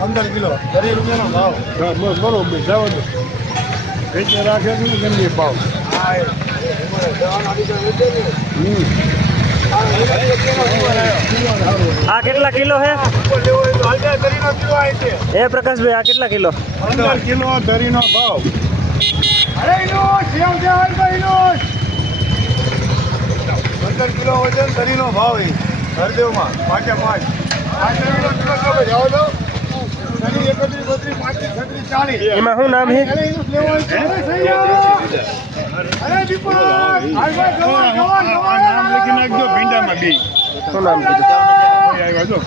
પંદર કિલો. દરેક રૂપિયાનો ભાવ? બસ બરોબર જવા દો વેચે રાખે છે ને ગમે ભાવ. હા. આ કેટલા કિલો છે. એ પ્રકાશભાઈ આ કેટલા કિલો? પંદર કિલો દરીનો ભાવ. અરે પંદર કિલો વજન દરીનો ભાવ એ હરદેવમાં પાંચે પાંચ. પાંચ કિલો કિલો જાઓ જાઓ એમાં શું નામ છે નામ લખી નાખજો ભીંડામાં બી શું નામ કીધું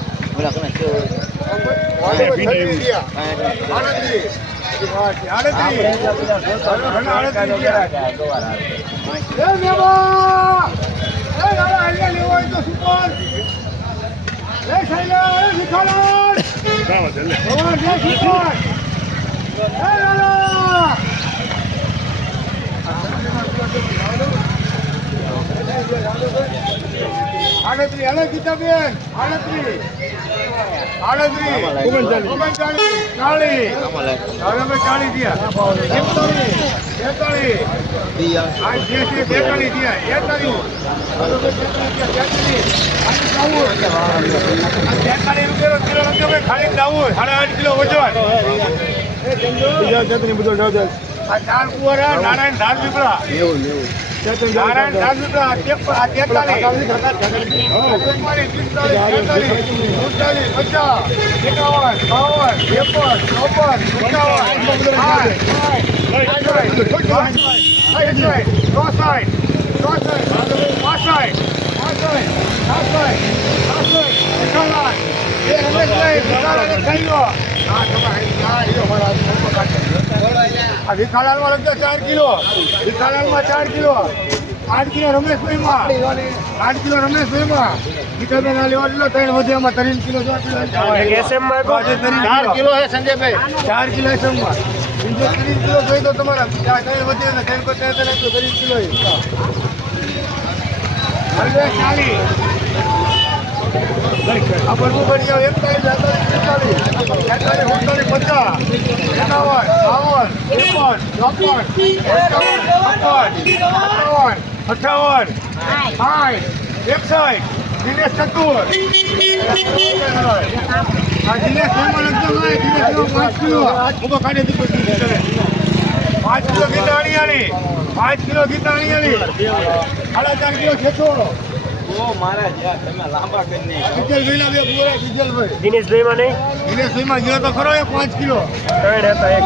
લેવો હોય તો સુપર. લે શૈલા, એ ભીખાલાલ. આડત્રીસ, હાલો ગીતાબેન, આડત્રીસ. આડત્રીસ. ઓગણચાલીસ. ઓગણચાલીસ, ચાલીસ. હવે અમે ચાલીસ થયા. એકતાલીસ, છે બેતાલીસ થયા. તેતાલીસ. ખાલી ચાવડ. સાડા આઠ કિલો વજન. બીજા બધો જાય આ ચાર કુંવરા, નારાયણ ધાર પીપળા. એવું એવું છત્રી જાવ નારાયણ જાવ. ધાન પીપળા, આ તેપ- આ તેતાલીસ. ચુમ્માલીસ, પિસ્તાલીસ, છેતાલીસ, સુડતાલીસ, પચાસ, એકાવન, આ ભીખાલાલમાં લગતા ચાર કિલો. ભીખાલાલમાં ચાર કિલો. આઠ કિલો રમેશભાઈમાં આઠ કિલો રમેશભાઈમાં ગીતાબેન આ લેવા લીધો ત્રણ વધે. એમાં ત્રણ કિલો? ચાર કિલો. હે સંજયભાઈ. ચાર કિલો એસમમાં બીજો ત્રીસ કિલો જોઈ તો તમારા ત્રણ વધે ને ત્રણ ત્રીસ કિલો ચાલીસ આ બધું જાવ એકતાલીસ તેતાલીસ તેતાલીસ પચાસ એકાવન બાવન ત્રેપન ચોપન છપ્પન અઠાવન સાઠ એકસઠ દિનેશ ચતુર દિનેશ એમાં લખતો દિનેશ પાંચ કિલો ઊભો કાઢી પાંચ કિલો ગીતા અણિયાળી પાંચ કિલો ગીતા અણિયાળી સાડા ચાર કિલો છેસો ડીઝલભાઈ દિનેશભાઈમાં નહીં દિનેશભાઈમાં ગયો તો ખરો પાંચ કિલો. ત્રણ હતા એક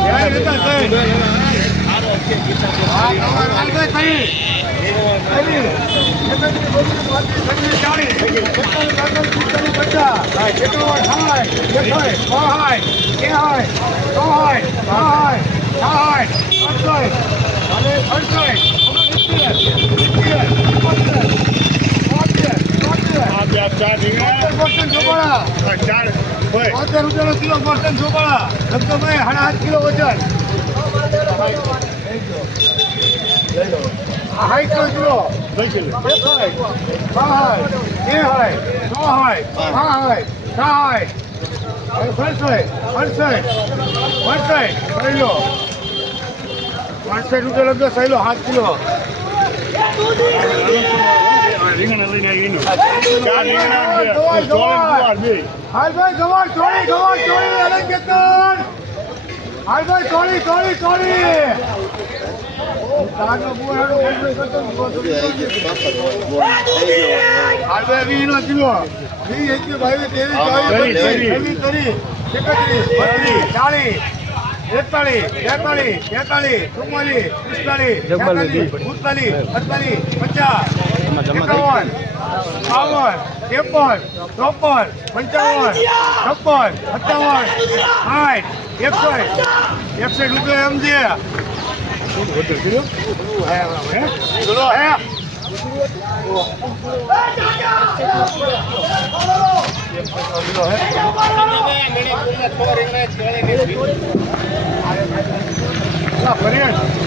અને અડસઠ, ઓગણસિત્તેર, સિત્તેર, બોતેર, બોતેર, તોતેર, આ બે આ ચાર રીંગણા બોતેર રૂપિયાનો કિલો બર્તન ચોપાળા ભાઈ સાડા આઠ કિલો વજન સાઠ કિલો કિલો છે એક હોય બાહાય બે હોય છ હોય પાંચ હોય સાઠ સડસઠ અડસઠ અડસઠ સહેલો પાંસઠ રૂપિયા લગભગ સહેલો સાત કિલો. રીંગણા લઈને આવી ચાર રીંગણા ચોળે બે હાલ ભાઈ ગવાર ચોળી ગવાર ચોળી અલગ કેતન ભાઈ ચોળી ચોળી ચોળી પચીસ ચાલીસ એકતાલીસ બેતાલીસ તેતાલીસ ચુમ્માલીસ પિસ્તાલીસ જગમાલભાઈ છેતાલીસ બી. સુડતાલીસ જમા બાવન, ત્રેપન, ચોપન, પંચાવન, છપ્પન, સત્તાવન, સાઠ, એકસઠ. એકસઠ રૂપિયા એમ છે. હે?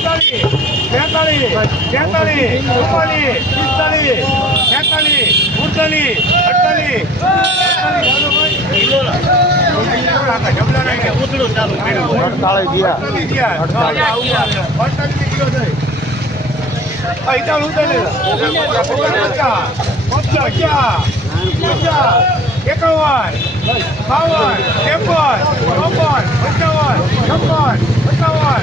બેતાલીસ તેતાલીસ ચુમ્માલીસ પિસ્તાલીસ છેતાલીસ ઉડતાલીસ અડતાલીસ એકાવન બાવન ત્રેપન ચોપન પંચાવન. છપ્પન સત્તાવન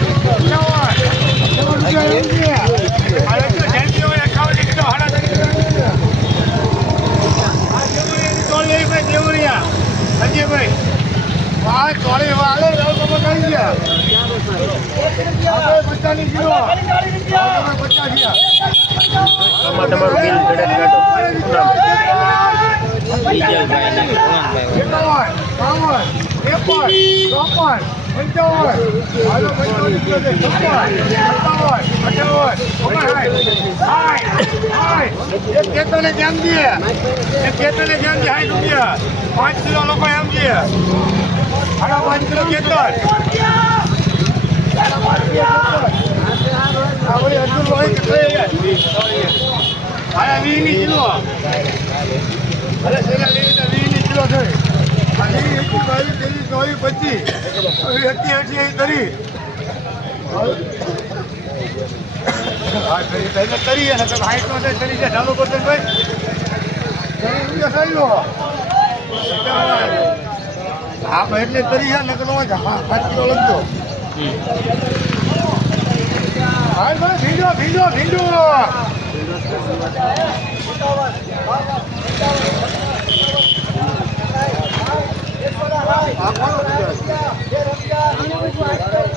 અજયભાઈ આ ચોળી વાળો કરી ગયા પચાસ કિલો પચાસ ગયા તમારું બિલ ગણત કાઢો શું નામ વિજયભાઈ ને એકાવન બાવન ઓગણસાઠ સાઠ સાઠ એક કેતને કેમ દે સાઠ રૂપિયા પાંચ કિલો લોકો એમ છે હાડા પાંચ કિલો ખેતર કેટલે હાડા કિલો અરે સેલા લેવી કિલો થઈ અને એકથી બાવીસ ત્રેવીસ ચોવીસ પચીસ હવે એકથી અઠી અહીં તરી હા તરી તરી તરી અને તમે હાઈટ નો તરી છે ચાલુ કરતો ભાઈ. હા ભાઈ એટલે તરી છે નકલો જ. હા પાંચ કિલો લખજો. હા ભાઈ ભીંડો ભીંડો ભીંડો.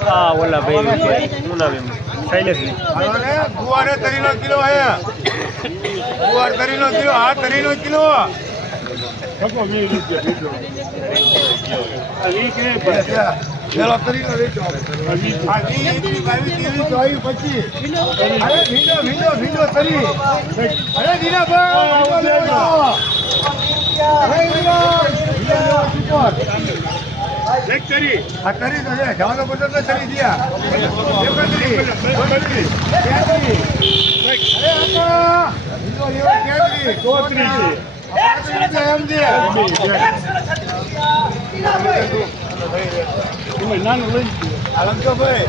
હા ઓલા ભાઈ શું ભાઈ શૈલેષ અને ગુવારે તરીનો કિલો હે. ગુવાર તરીનો કિલો, આ તરીનો કિલો. અરે ભીંડો ભીંડો ભીંડો તરી અરે દીનાભાઈ ભીંડો લેવો છો. અરે ભીંડો, ભીંડો એક તરી આ કરી તો જવાનો બદલ તો. અરે એમ દે. નાનું લઈ આલમતો ભાઈ.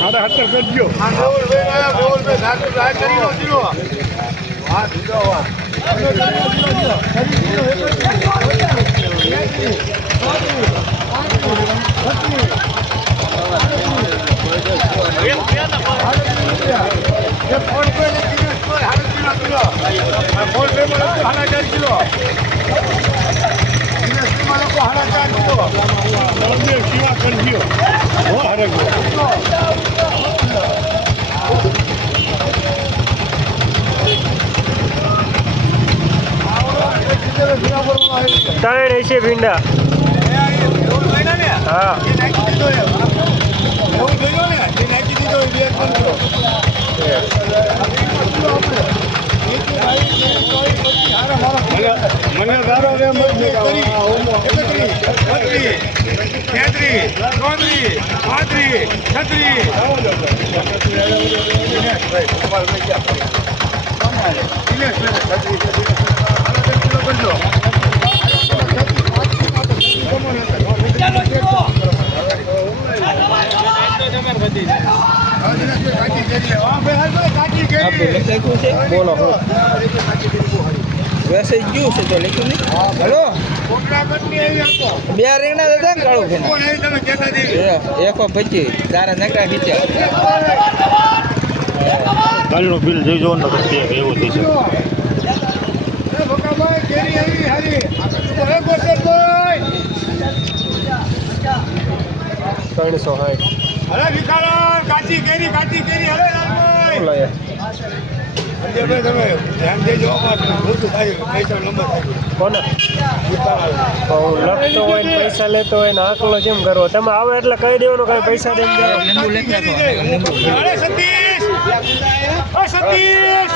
સાડા સત્તર કરજો આ મેહુલભાઈ આયા, મેહુલભાઈ નાટુ રાય કરીનો જીરો. હા, જીરો હા. આપણે કરીનો જીરો જીરો. કરી જીરો એકત્રીસ, તેત્રીસ, ચોત્રીસ, પાંત્રીસ, છત્રીસ. આડત્રીસ રૂપિયા. એ ફોન પે ને કિલો સ્ટોર આડત્રીસ કિલો. આ ફોન પે માં લખો સાડા ચાર કિલો. કિલો માં લખો સાડા ચાર કિલો. બળદેવ શિવા કરજો હો હરગો ત્રણ છે ભીંડા. હા. મને તારો એમ જ બોલો વેસે ગયું છે તો લખ્યું નહીં? હલો? બે રીંગણા દાદા ને કાળું છે તમે કહેતા દેવી એકો પચીસ તારા નકરા ખીચ્યા કાલનું બિલ જોઈ ને પછી એવું થશે અરે ભોકાભાઈ, કેરી આવી હારી. અરે ગોસેનભાઈ. ત્રણસો સાઠ અરે ભિખારણ, કાચી કેરી કાચી કેરી. અરે લાલભાઈ. અંજયભાઈ, તમે ધ્યાન દેજો. ભૂતું થાય પૈસા નંબર કોને? લખતો હોય ને પૈસા લેતો હોય ને આકલો કેમ કરવો? તમે આવો એટલે કહી દેવાનું કઈ પૈસા દઈને જાઓ સતીશ. સતીશ.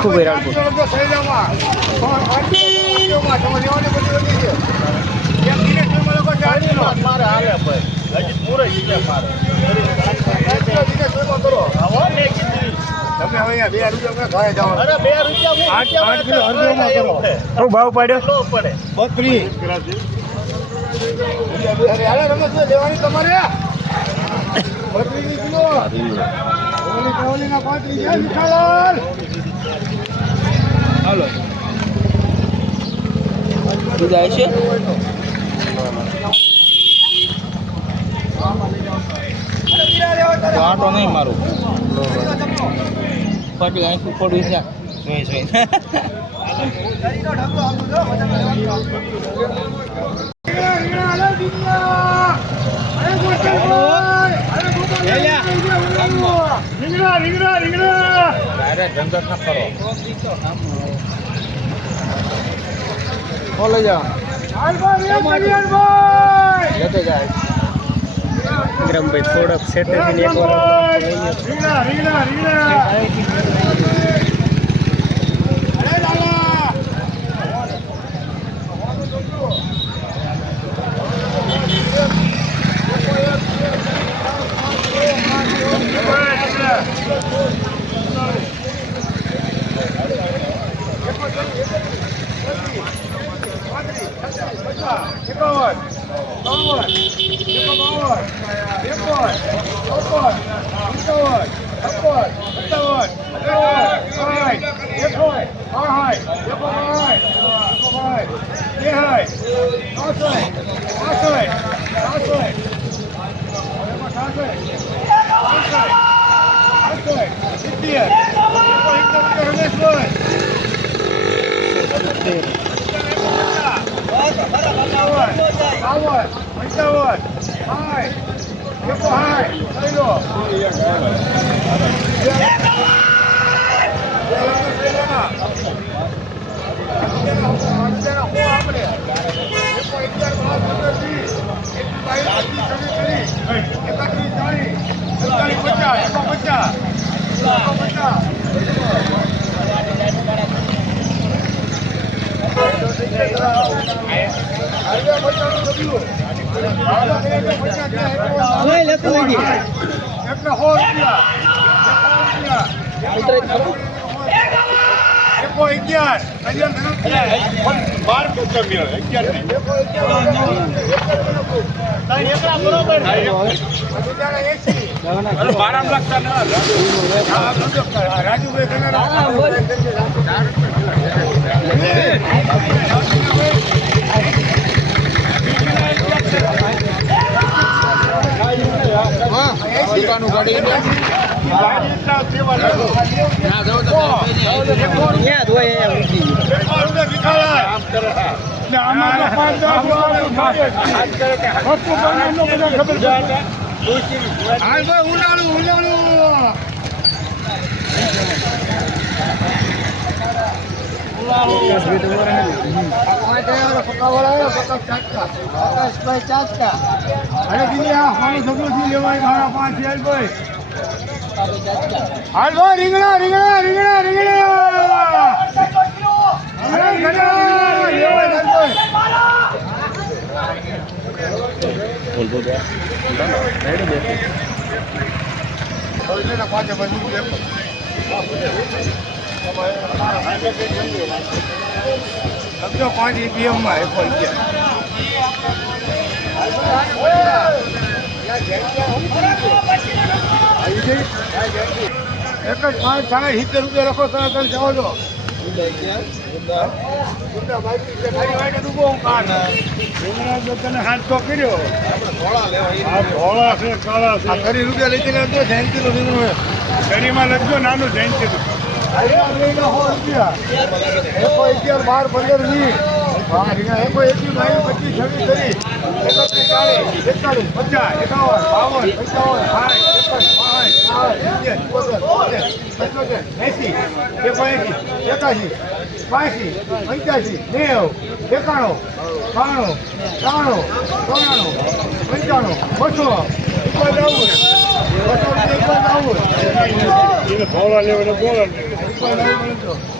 ખૂબ હેરાન કિલો ભાવ પાડ્યો? બત્રી લેવાની તમારે બત્રીસ. કિલો. ઓલી કોલીના પાંત્રીસ છે વિઠ્ઠલાલ. હાલો બીજા છે? આટો નહીં મારું. પાટી આંખું પડ્યું છે. જોઈ જોઈ. રીંગણા, રીંગણા. અરે ધંધો ન કરો બોલો કરિયરભાઈ. લેતો જાય વિક્રમભાઈ થોડોક સેટેથી એક વાર રીંગણા રીંગણા રીંગણા અરે લાલા. એકાવન, બાવન, એકોબાવન, ત્રેપન, ચોપન, પંચાવન, છપ્પન, સત્તાવન, અઠાવન, સાઠ, એકસઠ, બાસઠ, એકોતેર, એકોતેર, તેસઠ, ચોસઠ, પાસઠ, સાસઠ, એમાં સાસઠ, પાંસઠ, આસઠ, સિત્તેર, એકોતેર, રમેશભાઈ. પંચાવન, બાવન, પંચાવન, સાઠ, એકોતેર, લઈ લો. એટલે સો રૂપિયા એકો અગિયાર. બાર પચાસ મિનિટ અગિયાર દુકાનું ગાડી ના જવું તો તો પાંચ દસ રૂપિયાનું થાય. વસ્તુ બનાવવાનો બધા ખબર છે. હાલ ભાઈ હાલ રીંગણા રીંગણા રીંગણા રીંગણા સમજો પાંચ રૂપિયામાં એક અગિયાર એક જ પાંચ, સાડા સિત્તેર રૂપિયા લખો તમે તમે જાઓ છો શરીરમાં લખજો નાનું જયંતિ બાર પંદર વીસ એકો એકી બાવીસ પચીસ છવ્વીસ ત્રીસ એકત્રીસ ચાલીસ એકતાલીસ પચાસ એકાવન બાવન પંચાવન એંસી એકોએંસી એકાશી બાસી પંચ્યાસી નેવું એકાણું બાણું ત્રાણું ચોરાણું પંચાણું બસો જવું બસો એને ભોળા લેવા ને લેવા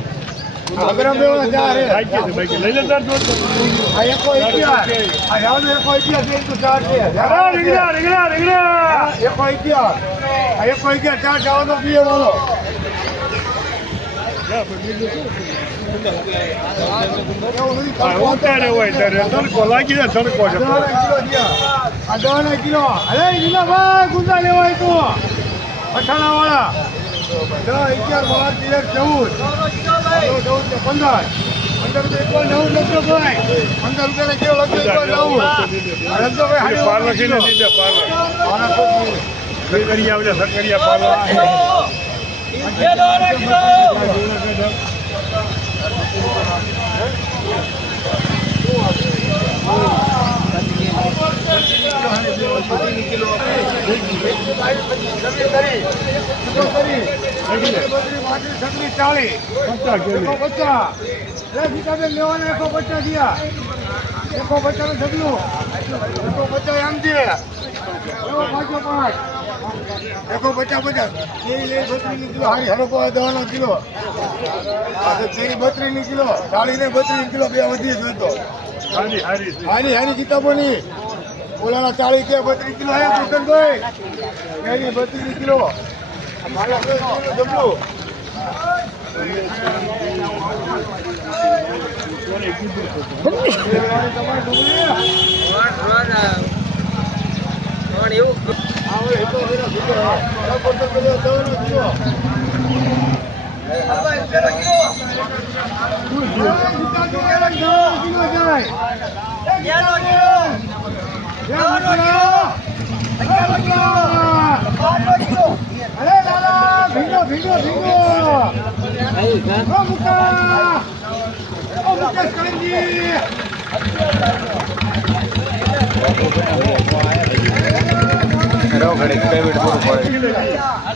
ઉતારે હોય ત્યારે તડકો લાગી જાય તડકો છે કિલો. દવાના કિલો અરે ગુંદા લેવાય તો. અઠાણા વાળા દસ અગિયાર બાર તેર ચૌદ ચૌદ ને પંદર પંદર રૂપિયા નવું લખજો ભાઈ પંદર રૂપિયા કિલો લખજો નવું લખજો ભાઈ પાર્લર કીને દીધે પાર્લર સકરિયા આવડે સકરિયા પાર્લર પચાસ એકસો કેવી પચાસ લે ગીતાબેન લેવાના એકસો પચાસ થયા એકસો પચાસનું ઢગલું એકસો પચાસ આમ છે પાંચસો પાંચ એકસો પચાસ પચાસ લે બત્રીસ કિલો હારી હડકો દવાનો કિલો આ તો કેરી બત્રીસની કિલો ચાળી ને બત્રીસ કિલો બે વધી જોઈતો હારી. હારી હારી કિતાબોની. ઓલાના ચાળી કે બત્રીસ કિલો હે કૃષ્ણભાઈ કેરી બત્રીસ કિલો. મારા ઢગલું અરે દાદા ભીંગો ભીંગો ભીંગો ઓ મુકા ઓ મુકેશ કરણજી ફાઈવ કે પાંચ કિલો પાંચસો રૂપિયા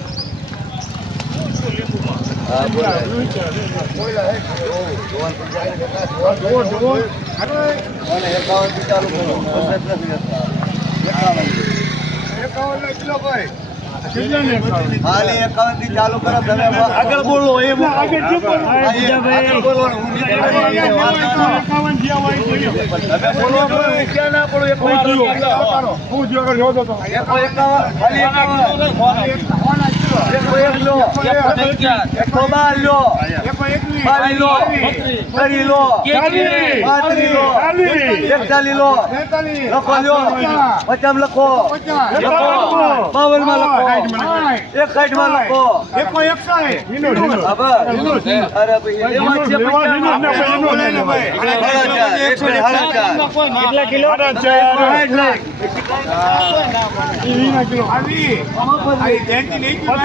એક હું જુઓ. હું જુઓ આગળ જોતો હતો. એકાવન ખાલી એકાવન. એકસો એક લો એકસો બાર લો બારી લો ત્રી લો. પાંત્રી લો. એકતાલી લો લખો લ્યો પચાસ લખો લખો બાવનમાં લખો એક સાઈઠમાં લખો. અરે ભાઈ લેવા જ છે લેવા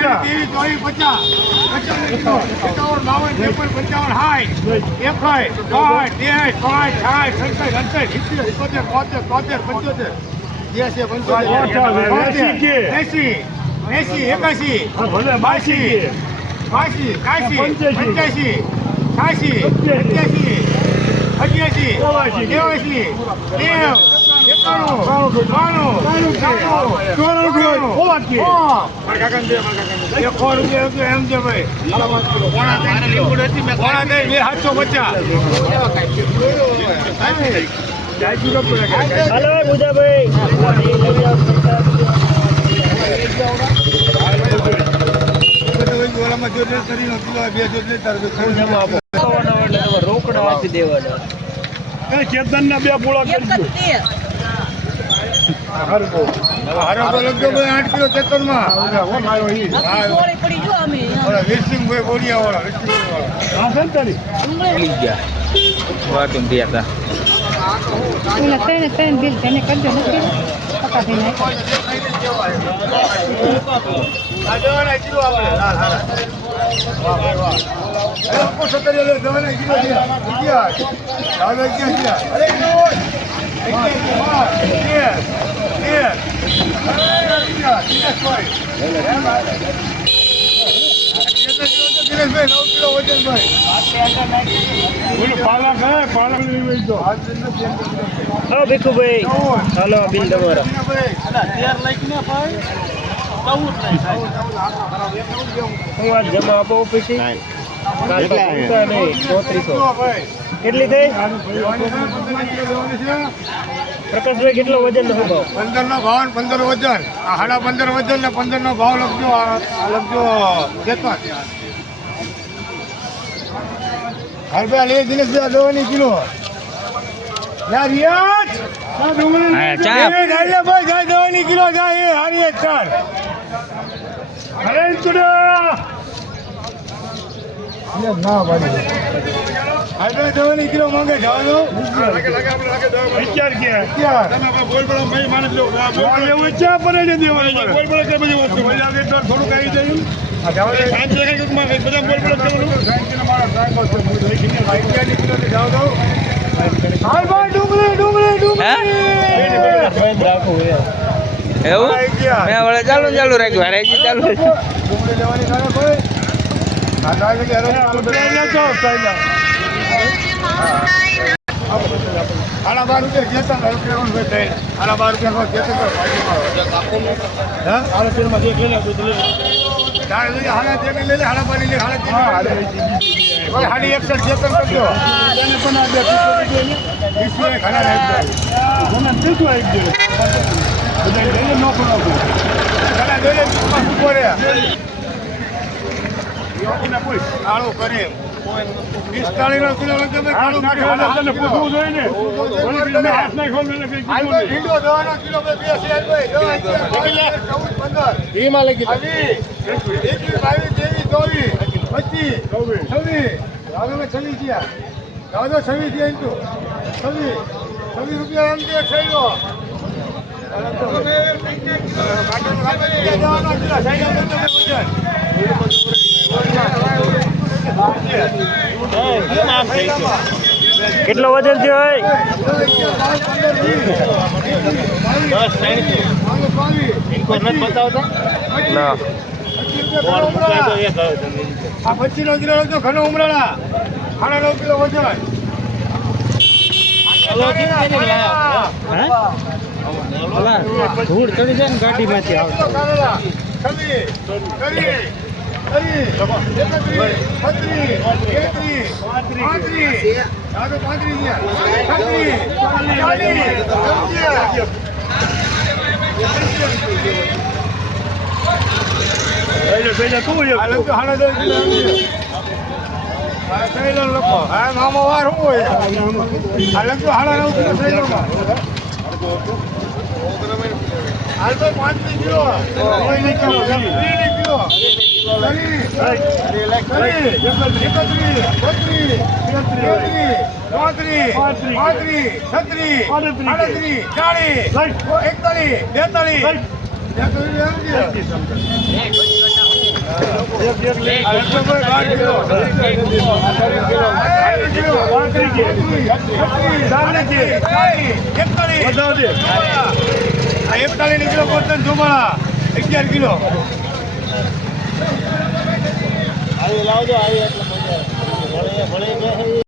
ઝીણો જ ને ભાઈ, ઝીણો જ ને ભાઈ. સાડા ચાર, એકસો ને સાડા ચાર. કેટલા કિલો સાડા ચાર. સાઠ લાખ. ઈ વીના કિલો. એકાશી હા, ભલે બાસી કે. કાશી પંચ્યાસી. પંચ્યાસી કાશી અઠ્યાસી. નેવાસી નેવ સાતસો પચાસ હાલો રોકડા આપી દેવાના બે પૂળા કરજો. સત્તર હજાર ગયા. કિલો ભીખુભાઈ હાલો આ બિલ તમારા હું આજ જમા આપો પછી કાલ તો પૂરતા નહીં ચોત્રીસો કેટલી થઈ? પ્રકાશભાઈ કેટલો વજન નો ભાવ? પંદર નો ભાવ પંદર વજન. સાડા પંદર વજન ને પંદર નો ભાવ લખજો આ આ લખજો હરભાઈ લે દિનેશભાઈ દવાની કિલો. યાર ભાઈ જાય દવાની કિલો જાય એ હારી એક ચાર. અરે તુડા ના ભાઈ હરભાઈ દવાની કિલો માંગે જવાનો? વિચાર કે. ક્યાં બોલ લેવું છે પર જ દેવાનું બોલ બોલ કે બધી વસ્તુ. બોલ આવે તો થોડું કહી દઉં માં બોલ બોલ એવું? ગયા. મેં ચાલુ ચાલુ રાખ્યું. ચાલુ ડુંગળી લેવાની ખરા કોઈ આ લાગે કે અરે આના બાર રૂપિયા થઈને આના બાર રૂપિયા કોણ જેતન તો ભાજીમાં હા આલે તેલમાં જે લઈ લે તો લઈ લે ચાર લઈ હાડા તેલ લઈ લે હાડા પાણી લે હાડા તેલ કોઈ હાડી જેતન કરજો તેને પણ આ બે પીસો લઈ લે વીસમાં મને દીધું આવી ઘણા કાળું કરે પિસ્તાળીસ કિલો છવ્વીસ રૂપિયા એમ કે છવ્વીસો. કાંટો કાંટો લઈ કિલો, સાઈડ વજન. કેટલો વજન થયો હોય? ના. આ પચીસ નો કિલો તો ઘણો ઉમરાળા. સાડા નવ કિલો વજન ધૂળ ચડી જાય ને આવે પેલા તું એક મામા હોય હાલ તો હાડા નવ હાલ તો પાંચ કિલો કોઈ નહીં અગિયાર કિલો એકતાલીસ લાવજો આવી એટલે મજા આવે. ભણે ભણે